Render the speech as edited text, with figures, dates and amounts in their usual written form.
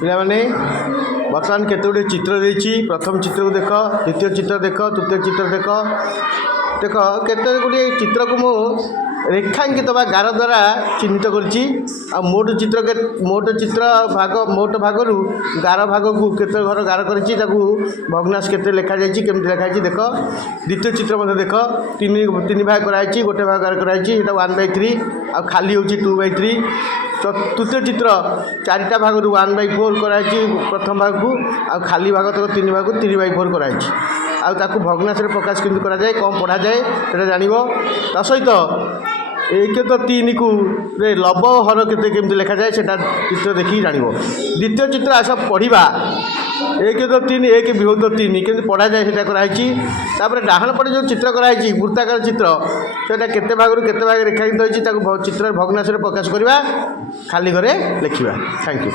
ପିଲାମାନେ ବର୍ତ୍ତମାନ କେତେ ଗୁଡ଼ିଏ ଚିତ୍ର ଦେଇଛି। ପ୍ରଥମ ଚିତ୍ରକୁ ଦେଖ, ଦ୍ୱିତୀୟ ଚିତ୍ର ଦେଖ, ତୃତୀୟ ଚିତ୍ର ଦେଖ। ଦେଖ କେତେ ଗୁଡ଼ିଏ ଚିତ୍ରକୁ ମୁଁ ରେଖାଙ୍କିତ ବା ଗାର ଦ୍ୱାରା ଚିହ୍ନିତ କରିଛି। ଆଉ ମୋଟ ଚିତ୍ର ମୋଟ ଭାଗରୁ ଗାର ଭାଗକୁ କେତେ ଘର ଗାର କରିଛି, ତାକୁ ଭଗ୍ନାଂଶ କେତେ ଲେଖାଯାଇଛି, କେମିତି ଲେଖାଯାଇଛି ଦେଖ। ଦ୍ୱିତୀୟ ଚିତ୍ର ମଧ୍ୟ ଦେଖ, ତିନି ଭାଗ କରାଯାଇଛି, ଗୋଟେ ଭାଗ ଗାର କରାଯାଇଛି, ସେଇଟା 1/3 ଆଉ ଖାଲି ହେଉଛି 2/3। ତୃତୀୟ ଚିତ୍ର ଚାରିଟା ଭାଗରୁ 1/4 କରାଯାଇଛି ପ୍ରଥମ ଭାଗକୁ, ଆଉ ଖାଲି ଭାଗ ତକ 3 ଭାଗକୁ 3/4 କରାଯାଇଛି। ଆଉ ତାକୁ ଭଗ୍ନାଂଶରେ ପ୍ରକାଶ କେମିତି କରାଯାଏ, କ'ଣ ପଢ଼ାଯାଏ ସେଇଟା ଜାଣିବ। ତା ସହିତ 1-3କୁ ଲବ ହର କେମିତି ଲେଖାଯାଏ ସେଇଟା ଚିତ୍ର ଦେଖିକି ଜାଣିବ। ଦ୍ୱିତୀୟ ଚିତ୍ର ଆସ ପଢ଼ିବା। 1-3 1 ବିଭକ୍ତ 3 କେମିତି ପଢ଼ାଯାଏ ସେଇଟା କରାହେଇଛି। ତାପରେ ଡାହାଣ ପଟେ ଯେଉଁ ଚିତ୍ର କରାହେଇଛି ବୃତ୍ତାକାର ଚିତ୍ର, ସେଇଟା କେତେ ଭାଗରୁ କେତେ ଭାଗ ରେଖାଙ୍କିତ ହୋଇଛି, ତାକୁ ଚିତ୍ରରେ ଭଗ୍ନାଂଶରେ ପ୍ରକାଶ କରିବା, ଖାଲି ଘରେ ଲେଖିବା। Thank you.